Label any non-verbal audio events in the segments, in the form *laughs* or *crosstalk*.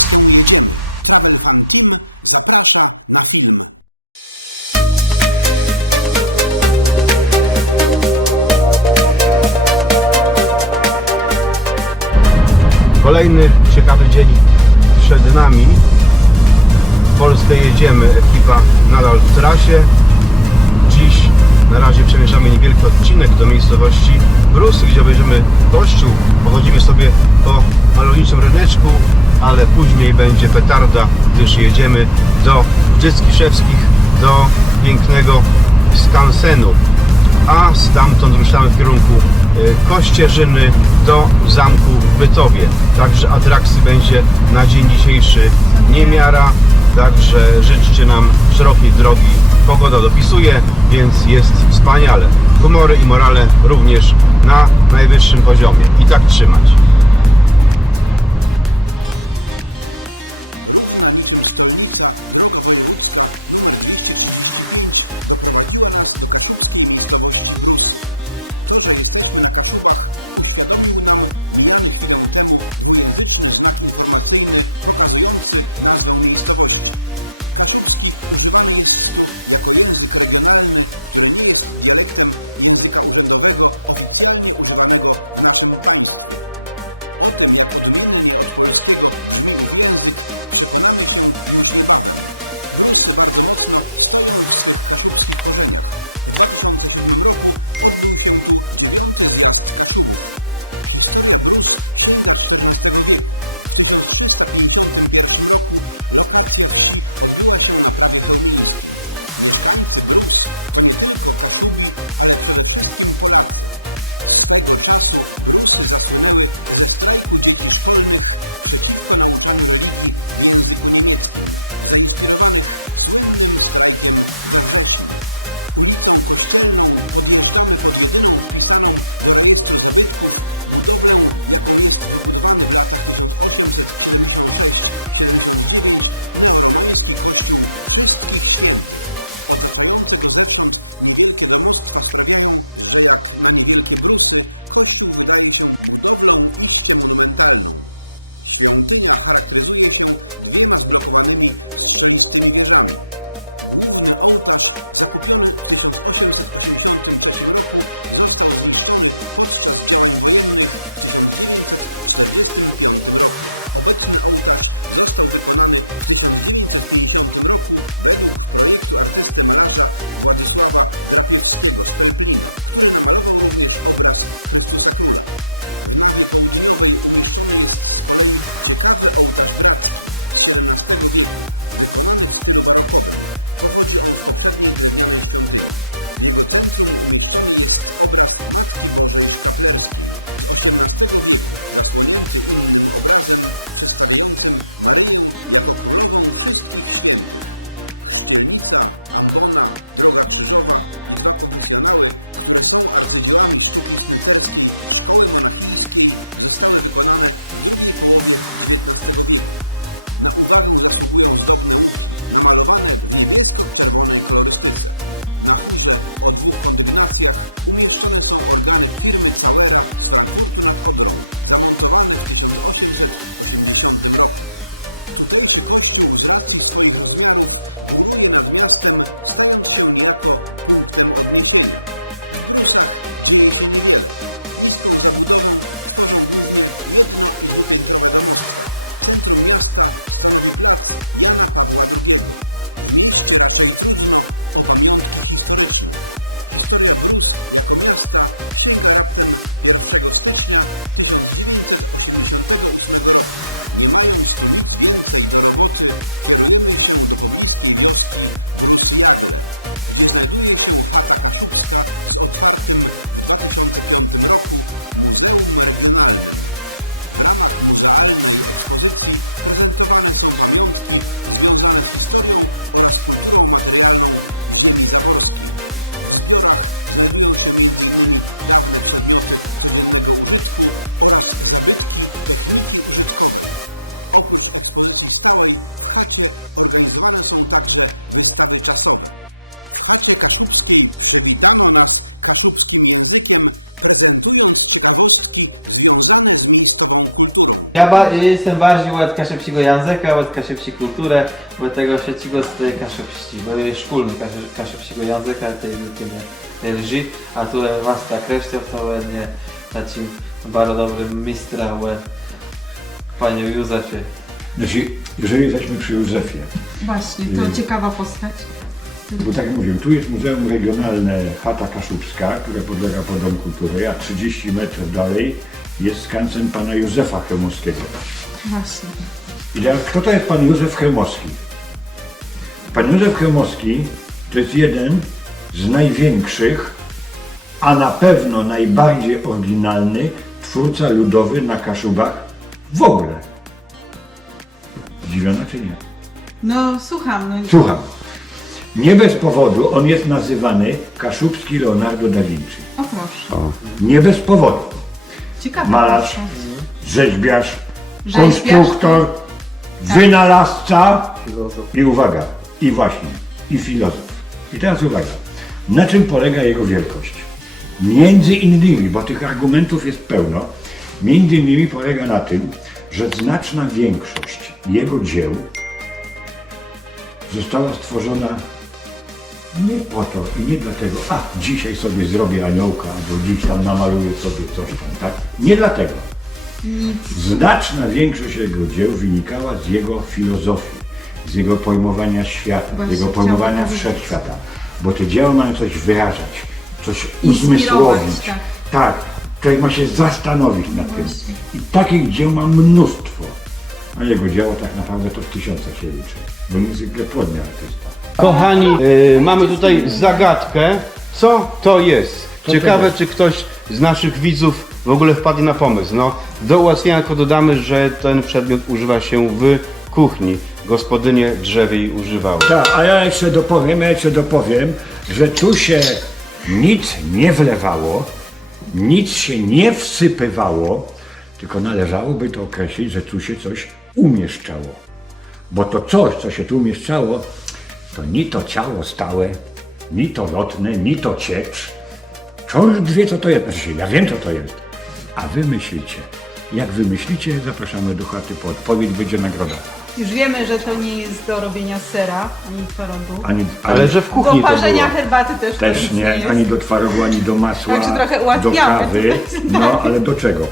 Polskę jedziemy. Travel Fan Team zaprasza na film. Kolejny ciekawy dzień przed nami. W Polskę jedziemy, ekipa nadal w trasie. Dziś na razie przemierzamy niewielki odcinek do miejscowości Brusy, gdzie obejrzymy kościół. Pochodzimy sobie po malowniczym ryneczku, ale później będzie petarda, gdyż jedziemy do Dzieckiszewskich, do pięknego skansenu. A stamtąd ruszamy w kierunku y, Kościerzyny do zamku w Bytowie. Także atrakcji będzie na dzień dzisiejszy niemiara. Także życzcie nam szerokiej drogi. Pogoda dopisuje, więc jest wspaniale. Humory i morale również na najwyższym poziomie. I tak trzymać. Równa niczym stolnica, droga wojewódzka numer 235 doprowadziła nas do kaszubskiej miejscowości Brusy. To, że jesteśmy na Kaszubach, uświadomił nam mijany chwilę temu dwujęzyczny znak informacyjny pokazujący nazwę miejscowości. Kaszubski używany jest tu jako język regionalny, który nie jest dialektem języka urzędowego oficjalnie używanego w naszym państwie. O tym, jak odmiennie od polskiego brzmi ów język, przekonamy się już niebawem. Brusy bardzo mocno stoją w swych kaszubskich korzeniach. W 2007 roku odbył się tu dziewiąty zjazd Kaszubów. Historia Brus sięga XIV wieku. W 1351 roku lokacja wsi odbyła się na prawie chełmińskim. Mieszkańcy Brus to nie tylko Kaszubi, ale przede wszystkim Polacy. Swego czasu Brusy zasłynęły ze strajku dzieci szkolnych przeciwko nauczaniu religii w języku niemieckim, zainspirowanych słynnym strajkiem we wrześniu. Ulicą Kościelną podjeżdżamy pod jedyną wpisaną do rejestru zabytków budowlę, jaką jest wybudowany w latach 1876-79 neoromański kościół Wszystkich Świętych. Otaczające go zewsząd niewielkie domostwa sprawiają, że jak na niewielkie brusy, kościół wydaje się budowlą iście monumentalną. Świątynia charakteryzuje się dwiema zblokowanymi strzelistými wieżami. Główny ołtarz, zakupiony w 1883 roku, został zniszczony podczas działań wojennych w 1945 roku. Obecny ołtarz został wykonany w 1950 roku według projektu artysty malarza Władysława Drapiewskiego z Pelplina, który namalował również obraz Chrystusa Króla. W nawie południowej umieszczony jest z kolei ciekawy ołtarz bracki z XVII wieku, wykonany w stylu barokowym. Pochodzi on z poprzedniej drewnianej świątyni. W jego centrum umieszczony jest obraz Matki Bożej Szkaplerskiej z XVIII wieku, zasłonięty innym obrazem przedstawiającym Maryję jako królową wszystkich świętych. Chrzcielnica, ambona, droga krzyżowa i dwa konfesjonały, które są arcydziełami sztuki snycerskiej szkoły monachijskiej, zostały wykonane w drugiej połowie XIX wieku. Na uwagę zasługują zdobne łuki, namalowane w niebiesko-czerwonej kolorystyce. Na chórze o dwóch kondygnacjach umieszczone są organy firmy Cauera z Frankfurtu nad Odrą, zamontowane w 1880 roku. Tutejszy kościół z racji swoich rozmiarów góruje nad miastem, stając się niejako punktem odniesienia. W Brusach dzieje się niewiele. Niską zabudowę tworzą głównie jedno- i dwupiętrowe domostwa. Centrum miasta stanowi plac Jana Pawła II. W mieście raczej trudno o pamiątki historyczne. Historia Brus jako miasta sięga raptem 1 stycznia 1988 roku. Nie mając tu nic więcej do roboty, kierujemy się do pobliskiej wioski Brus-Jagle, gdzie znajduje się chata kaszubska z otwartym w 2005 roku Muzeum Regionalnym. W ramach muzealnej ekspozycji prezentowane są pamiątki związane z historią oraz kulturą materialną ziemi zaborskiej. W zbiorach znajdują się m.in. dawne przedmioty codziennego użytku oraz zabytki techniki użytkowej. Oprócz ekspozycji stałej, w chacie organizowane są także wystawy czasowe. W chacie kaszubskiej przywitano nas kaszubskim językiem prezentując ciekawostki związane z miejscową kulturą. Ja ba- jestem bardziej ład kaszepsiego języka, ład kaszepsi kulturę, bo tego wszystkiego z tej kaszepsi, bo jest szkolny kasze- kaszepsiego języka, tej tej lży, a tu was tak resztę to nie takim bardzo dobrym mistra, łe, panie Józefie. Znaczy, jeżeli jesteśmy przy Józefie, Właśnie, to ciekawa postać. Bo tak jak mówię, tu jest Muzeum Regionalne Chata Kaszubska, które podlega pod Dom Kultury, a 30 metrów dalej jest skansen pana Józefa Chełmowskiego. Właśnie. I teraz, kto to jest pan Józef Chełmowski? Pan Józef Chełmowski to jest jeden z największych, a na pewno najbardziej oryginalny twórca ludowy na Kaszubach w ogóle. Zdziwiona czy nie? No słucham, no Słucham. Nie bez powodu on jest nazywany Kaszubski Leonardo da Vinci. o proszę. Nie bez powodu. Ciekawa Malarz, rzeźbiarz, Rzeźbiarz. konstruktor, wynalazca i uwaga, i właśnie, i filozof. I teraz uwaga, na czym polega jego wielkość? Między innymi, bo tych argumentów jest pełno, między innymi polega na tym, że znaczna większość jego dzieł została stworzona nie po to i nie dlatego, a dzisiaj sobie zrobię aniołka, albo dziś tam namaluję sobie coś tam, tak? Nie dlatego. Znaczna większość jego dzieł wynikała z jego filozofii, z jego pojmowania świata, z jego pojmowania wszechświata. Bo te dzieła mają coś wyrażać, coś uzmysłowić. tak. tak, człowiek ma się zastanowić nad tym. I takich dzieł ma mnóstwo. A jego dzieło tak naprawdę to w tysiącach się liczy. Bo niezwykle płodny artysta. Kochani, y, mamy tutaj zagadkę. Co to jest? Ciekawe, czy ktoś z naszych widzów w ogóle wpadł na pomysł. No, do ułatwienia tylko dodamy, że ten przedmiot używa się w kuchni. Gospodynie drzewiej używały. Tak, a ja jeszcze dopowiem, ja jeszcze dopowiem, że tu się nic nie wlewało, nic się nie wsypywało, tylko należałoby to określić, że tu się coś umieszczało. Bo to coś, co się tu umieszczało, to ni to ciało stałe, ni to lotne, ni to ciecz. Książę wie, co to jest. Znaczy, ja wiem, co to jest. A wy myślicie. Jak wy myślicie, zapraszamy do chaty po odpowiedź, będzie nagroda. Już wiemy, że to nie jest do robienia sera ani twarogu. Ani, Ale że w Do kuchni to parzenia było. herbaty też, to Też nic nie, jest. ani do twarogu, ani do masła, Także trochę do ułatwiamy kawy. *laughs* No, ale do czego?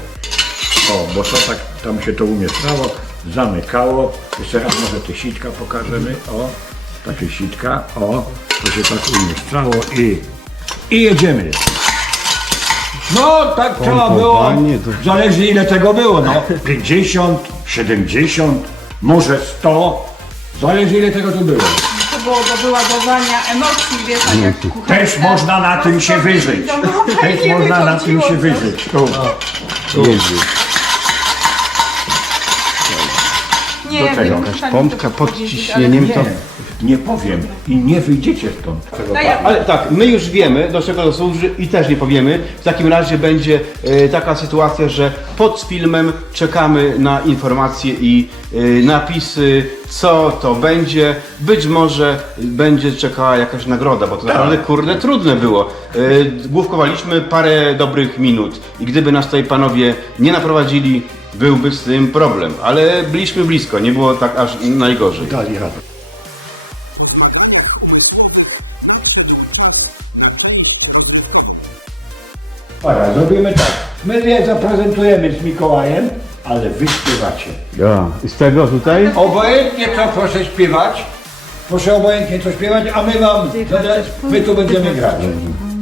O, bo to tak, tam się to umieszczało, zamykało. Jeszcze raz może te sitka pokażemy. O, takie sitka. O, to się tak umieszczało i, i jedziemy. No, tak trzeba było. Pompowanie to- Zależy ile tego było, no. 50, 70, może 100. Zależy ile tego tu było. To było do wyładowania emocji, wiesz, tak jak kucharka. Też można na tym się wyżyć. Też można na tym się wychodziło. wyżyć. Jezu. Nie, Do tego. wiem, Jakaś pompka pod ciśnieniem to... Nie, powiem i nie wyjdziecie stąd. No ja- Ale tak, my już wiemy, do czego to służy i też nie powiemy. W takim razie będzie e, taka sytuacja, że pod filmem czekamy na informacje i e, napisy, co to będzie. Być może będzie czekała jakaś nagroda, bo to naprawdę kurde trudne było. E, główkowaliśmy parę dobrych minut i gdyby nas tutaj panowie nie naprowadzili, byłby z tym problem. Ale byliśmy blisko, nie było tak aż najgorzej. Dali radę. Po zmaganiach umysłowych nadszedł czas na część rozrywkową. Dobra, zrobimy tak. My je zaprezentujemy z Mikołajem, ale wy śpiewacie. Ja. I z tego tutaj? Obojętnie co proszę śpiewać. Proszę obojętnie co śpiewać, a my wam zadać, my tu będziemy grać.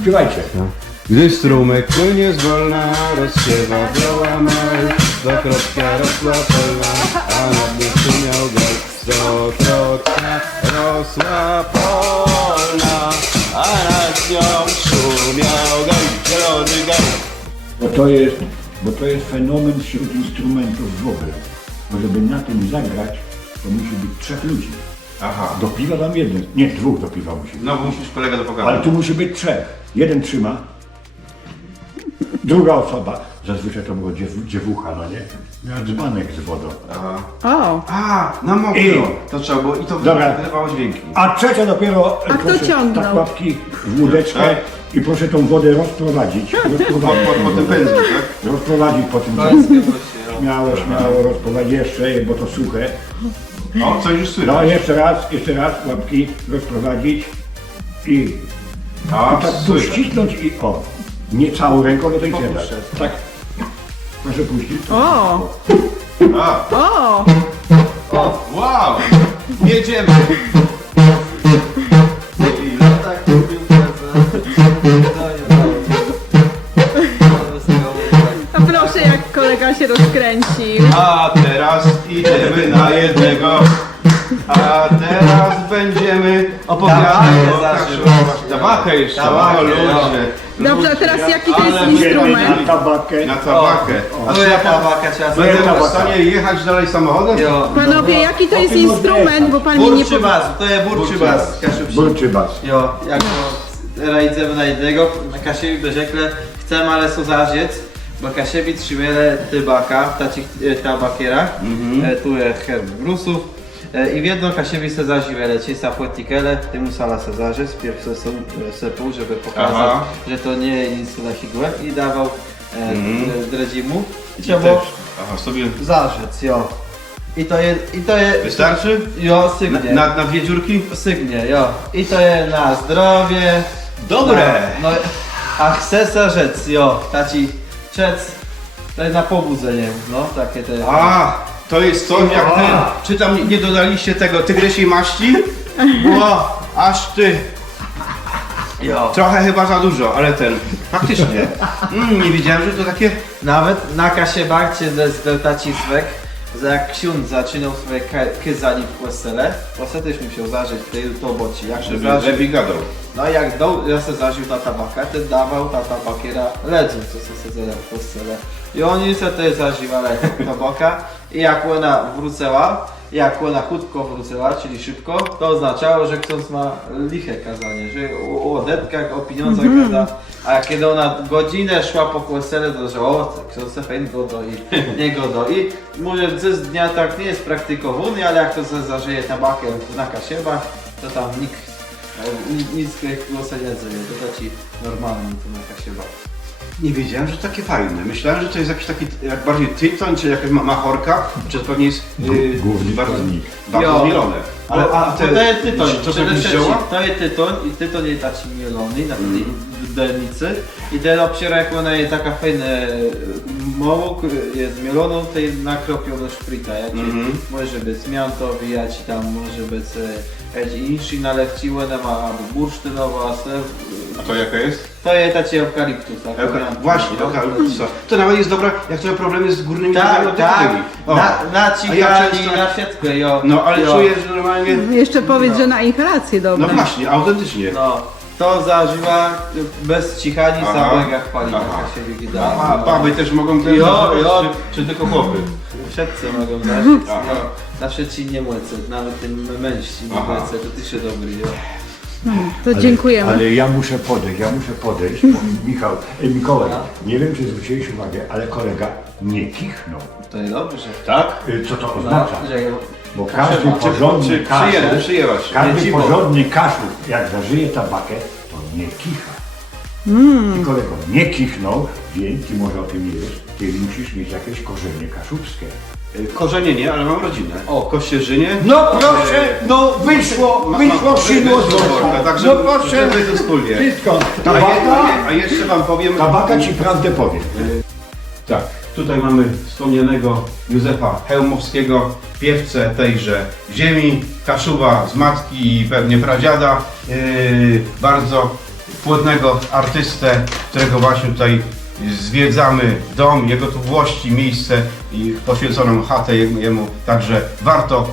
Śpiewajcie. Gdy strumyk płynie z wolna, rozsiewa biała maj, stokrotka rosła polna, a nad nią szumiał gaj. Stokrotka rosła polna, a nad nią szumiał gaj, zielony gaj. Bo to jest, bo to jest fenomen wśród instrumentów w ogóle. Bo żeby na tym zagrać, to musi być trzech ludzi. Aha. Do piwa dam jeden. Nie, dwóch do piwa musi być. No musisz kolega do Ale pokoju. tu musi być trzech. Jeden trzyma, druga osoba, zazwyczaj to była dziew, dziewucha, no nie? Miała dzbanek z wodą. O, A, na mokro. I- To trzeba było i to Dobra. wydawało dźwięki. A trzecia dopiero... A kto ciągnął? tak łapki w łódeczkę i proszę tą wodę rozprowadzić. Rozprowadzić, Po tym pędzu, tak? rozprowadzić po tym. No. Śmiało, śmiało rozprowadzić jeszcze, bo to suche. O, coś już No słychać. jeszcze raz, jeszcze raz łapki rozprowadzić i A, tak tu słychać. ścisnąć i o. Nie całą ręką do tej ciebie. Popuszczę. Tak. Proszę puścić. o, A, o! wow! Jedziemy. A proszę, jak kolega się rozkręcił. A teraz idziemy na jednego. A teraz będziemy opowiadać o zażył. Kaszu- Tabakę jeszcze, o ludzie. Dobrze, a teraz jaki to jest instrument? Na tabakę. Na tabakę. A To ja tabaka ciasto. Będę w stanie jechać dalej samochodem? Jo. Panowie, jaki to jest instrument, bo pan mi nie Burczy powiedział. bas, to jest burczy. Kaszubski. Burczy bas. Jo, jak to teraz idziemy na jednego, na Kasiewi do rzekle, chcemy ale co zażyć, bo Kasiewi trzymele tybaka, tacich e, tabakiera, e, tu jest herb E, I w jedno Kasiewi se zażywiele, ci sa płytikele, ty musala se zażyć, pierw se, se, se pół, żeby pokazać, Aha. że to nie jest nic na figurę i dawał e, Mhm. dredzimu. Trzeba Aha, sobie zażyć, jo. I to jest, i to jest, wystarczy? jo, Na, sygnie. na, na dwie dziurki? Sygnie, jo. I to jest na zdrowie. Dobre. No, no a chce se rzec, jo. Taci czec, to jest na pobudzenie, no takie te. A, to jest coś jak ten, czy tam nie- dodaliście tego tygrysiej maści? O, aż ty. Jo. Trochę chyba za dużo, ale ten, faktycznie. Mm, nie wiedziałem, że to takie... Nawet na kasie bakcie z z swek, że jak ksiądz zaczynał swoje ka- kazanie w kościele, to też musiał zażyć tej to boci. Jak Żeby zażył, lepiej gadał. no jak dał, ja se zażył ta tabaka, ten dawał ta tabakiera ledzą, co se sadzele w kościele. I oni se też zażywali tabaka i jak ona wróciła, jak ona krótko wróciła, czyli szybko, to oznaczało, że ksiądz ma liche kazanie, że o, o odetkach, o pieniądzach gada. A kiedy ona godzinę szła po kościele, to że o, fajnie go doi, nie go doi. Może ze dnia tak nie jest praktykowany, ale jak to se zażyje tabakiem na kasieba, to tam nikt e, ni- nic głosa nie dzieje, to ci normalnie to na kasieba. Nie wiedziałem, że takie fajne. Myślałem, że to jest jakiś taki, jak bardziej tytoń, czy jakaś ma- machorka, czy to pewnie jest yy, Główny bardzo, składnik. bardzo Jo. zmielone. Ale a te, to jest tytoń, to wszystkim zioła? to jest tytoń i tytoń jest taki mielony na tej delnicy i ten obsierak ona jest taka fajna mowok jest mieloną, to jest nakropiona szprita, jak Mhm. może być mięto wijać tam może być e, jakieś inszy nalewciłe, ma albo bursztynowa, A to jaka jest? to jest taki eukaliptus. tak, Euka... Właśnie, no. eukaliptusa. To nawet jest dobra, jak to problemy z górnymi Tak, tak. O. na, na ja często- na wszystko, jo. No ale jo. czuję, że normalnie... Jeszcze powiedz, że na inhalację No dobra. właśnie, autentycznie. No, to zażywa bez cichani Aha. samego paliwa, Aha. jak się A baby też mogą ten Jo, zażywać, jo. Czy, czy tylko chłopy? Wszyscy mogą dać. Aha. No, zawsze ci nie młece, nawet tym mężczyźni nie Aha. młece, to ty się dobry. Jo. To Ale- dziękujemy. Ale ja muszę podejść, ja muszę podejść. *laughs* Michał, e, Mikołaj, nie wiem czy zwróciłeś uwagę, ale kolega nie kichnął. To jest dobrze. Tak? Y, Co to oznacza? No, że Bo każdy Czy, porządny czy przyjęłaś? każdy Nie, porządny kaszów, jak zażyje tabakę, to nie kicha. I kolego nie kichnął, więc ty może o tym nie wiesz, ty musisz mieć jakieś korzenie kaszubskie. Y, Korzenie nie, ale mam rodzinę. O. Kościerzynie. No proszę, no wyszło, Ma- wyszło szydło z worka. Także No proszę, to wspólnie. wszystko. A, Tabaka, a jeszcze wam powiem... tabaka ci prawdę powiem. Tak, tutaj mamy wspomnianego Józefa Hełmowskiego, piewcę tejże ziemi, Kaszuba z matki i pewnie pradziada, yy, bardzo płodnego artystę, którego właśnie tutaj zwiedzamy dom, jego tu włości, miejsce i poświęconą chatę jemu, także warto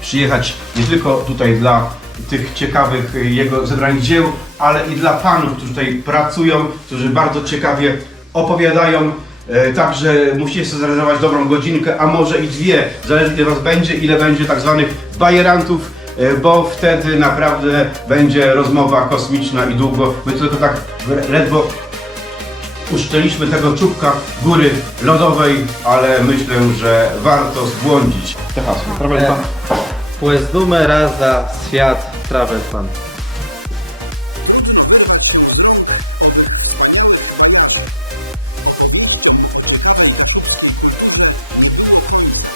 przyjechać nie tylko tutaj dla tych ciekawych y, jego zebranych dzieł, ale i dla panów, którzy tutaj pracują, którzy bardzo ciekawie opowiadają. E, Także musicie sobie zarezerwować dobrą godzinkę, a może i dwie, zależy ile was będzie, ile będzie tak zwanych bajerantów, e, bo wtedy naprawdę będzie rozmowa kosmiczna i długo. My tylko tak ledwo uszczyliśmy tego czubka góry lodowej, ale myślę, że warto zbłądzić. Te hasło? E, Pues numera za świat Travel Fan. Trudno wyrwać się z rąk owych wspaniałych bajarzy. Opowieściom o ciekawej kaszubskiej kulturze nie było końca.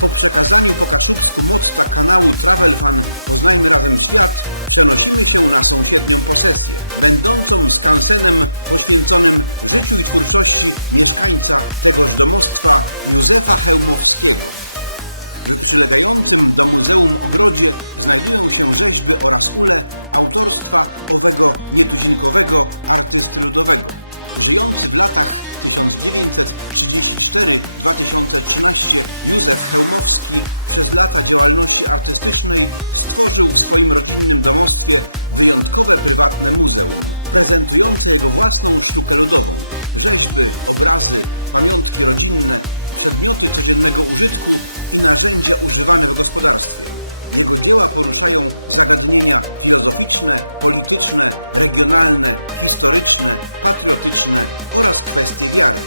Po przekazaniu po kaszubsku motta kanału Travel Fan Poznajmy Razem Świat przenosimy się na sąsiednią posesję, będącą skansenem poświęconym życiu i twórczości mieszkańca tegoż domostwa Józefa Hełmowskiego. W przylegającym do muzeum ogrodzie znajdują się rzeźby oraz ule autorstwa owego nietuzinkowego artysty ludowego. Żyjący w latach 1934-2013 Józef Hełmowski przez lata działalności artystycznej stworzył w swoim rodzinnym domostwie wyjątkowe prywatne muzeum, prezentujące jego własną sztukę ludową. Rzeźby, obrazy, pamiątki rodzinne, przedmioty codziennego użytku i narzędzia używane w gospodarstwie. Jego dzieła poruszają zagadnienia filozoficzne, polityczne, regionalne, historyczne, patriotyczne oraz kwestie wiary.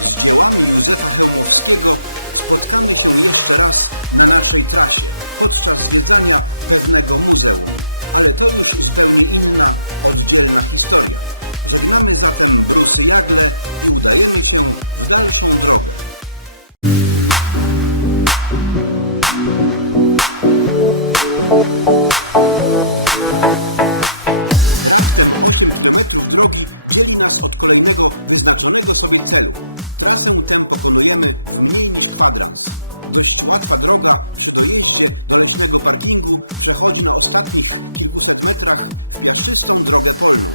Z dziełami Józefa Hełmowskiego spotkamy się jeszcze raz na naszej trasie podczas zwiedzania pewnego muzeum. Ale to już zupełnie inna, oddzielna historia. Żegnamy zatem Brusy Jagle i udajemy się w dalszą drogę. Raptem 8 km drogi dzieli nas od kolejnego wyznaczonego sobie celu. Trasę tę pokonujemy w mniej niż kwadrans. Dość łatwa droga przy dojeździe do leśnego parkingu przechodzi na ostatnich kilkuset metrach w piaszczystą drogę polną.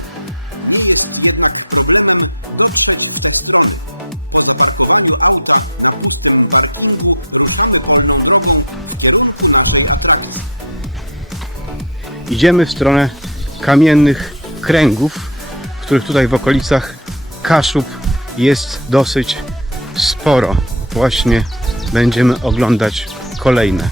Nie jest jednak problemem dotrzeć w te strony. Po zaparkowaniu auta na pustym parkingu ruszamy polną drogą w kierunku naszej atrakcji. Idziemy w stronę kamiennych kręgów, których tutaj w okolicach Kaszub jest dosyć sporo. Właśnie będziemy oglądać kolejne.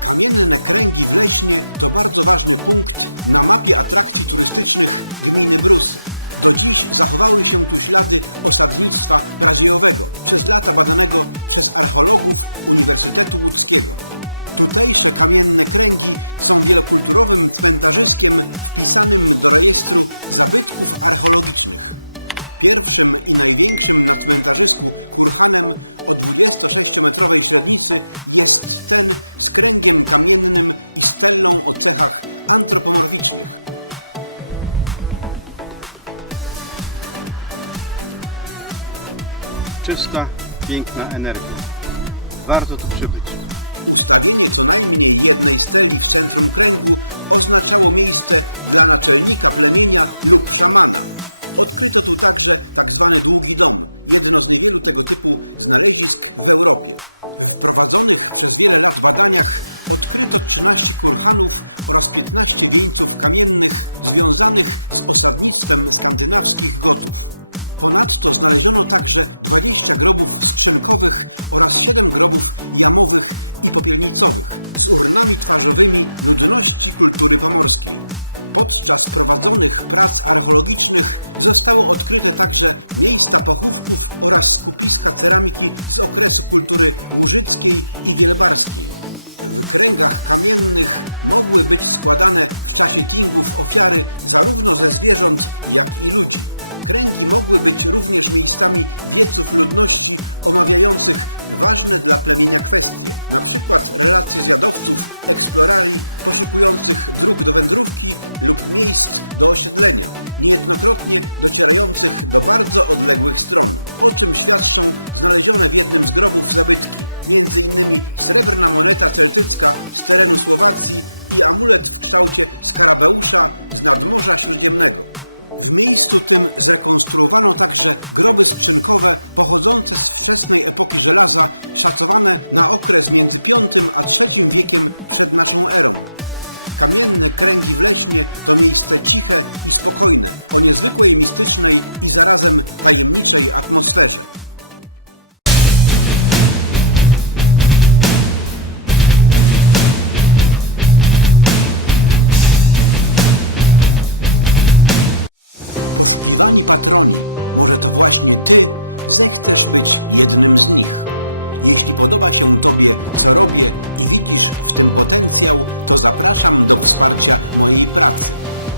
Kamienne kręgi w Leśnie to bardzo ważny punkt na mapie atrakcji turystycznych gminy Brusy. Do dziś zachowały się tu ślady osadnictwa pradziejowego, przez lata badanego przez archeologów Uniwersytetu Łódzkiego. Tutejsze kamienne kręgi są wielokulturowym cmentarzyskiem wpisanym do rejestru zabytków archeologicznych. Pierwszym i największym na cmentarzysku kurhanem o 26-metrowej średnicy jest ten z kręgiem kamiennym i stellą o cechach antropomorficznych. Czysta, piękna energia. Warto tu przybyć. Ustawienie co najmniej jednej steli w centrum kręgu oznaczało miejsce dla naczelnika plemienia lub szamana. Odkryto tu także tak zwany długi dom, jedno z niewielu tego typu znalezisk w Europie. W prowadzonych przez wiele lat badaniach odkryto 13 kurhanów oraz 15 wieńców kamiennych związanych z osadnictwem skandynawskich Gotów. Ponadto znaleziono także 20 grobów skrzynkowych oraz 7 grobów jamowych i popielnicowych z urnami twarzowymi ludności kultury pomorskiej. Podczas prowadzonych prac archeologicznych zostało odkryte także miejsca pochówków oraz skupiska ceramiki z okresu kultury łużyckiej i wielbarskiej. W kręgach kamiennych mogły być składane w czasie tingów ofiary zarówno ze zwierząt, jak i ludzi. Kręgi mogły być również miejscami wieców ludności omawiających ważne dla plemienia kwestie, przykład relacje zwiadowców, eksplorarii poszukujących dróg do wędrówki lub miejsc do osiedlenia, niejednokrotnie docierających do bardzo odległych stron, o czym świadczą znalezione w jednym z grobów zabytki, innymi srebrna moneta celtycka z terenu Słowacji i amulet w kształcie skarabeusza z nadmorza śródziemnego. W miejscu tym zrekonstruowano także groby skrzynkowe pochodzące z wczesnej epoki żelaza, szacowane na okres między V a III wiekiem przed naszą erą. Kamienne kręgi w Leśnie to miejsce ciche i spokojne, o niezwykłej mistycznej i zarazem tajemniczej atmosferze. Poszukiwani patroni, może to właśnie Ty zechcesz być jednym z nich. Jeśli podoba się Tobie, co robię i widzisz w tym potencjał, to zapraszam do wsparcia mojej pracy.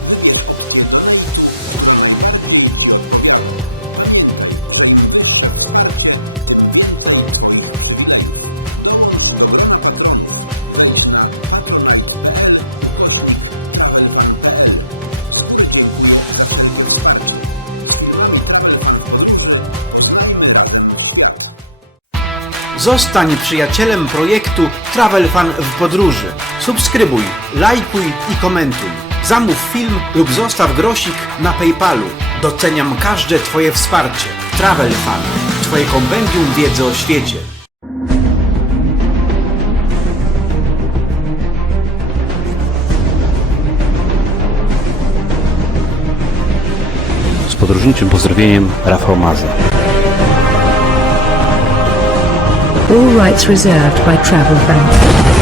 Wybierz opcję Donate'u, która najbardziej Ci odpowiada. Pamiętaj, że im wyższe wsparcie, tym więcej Twoich przywilejów. Dołącz do grona patronów. Wejdź na patronite.pl ukośnik travelfan.pl. Z góry dziękuję za wszelkie wsparcie. Z filmami Travel Fan w podróży poznajmy razem świat. Zostań przyjacielem projektu Travel Fan w podróży. Subskrybuj, lajkuj i komentuj. Zamów film lub zostaw grosik na PayPalu. Doceniam każde Twoje wsparcie. Travel Fan. Twoje kompendium wiedzy o świecie. Podróżniczym pozdrowieniem Rafał Maza. All rights reserved by Travel Fan.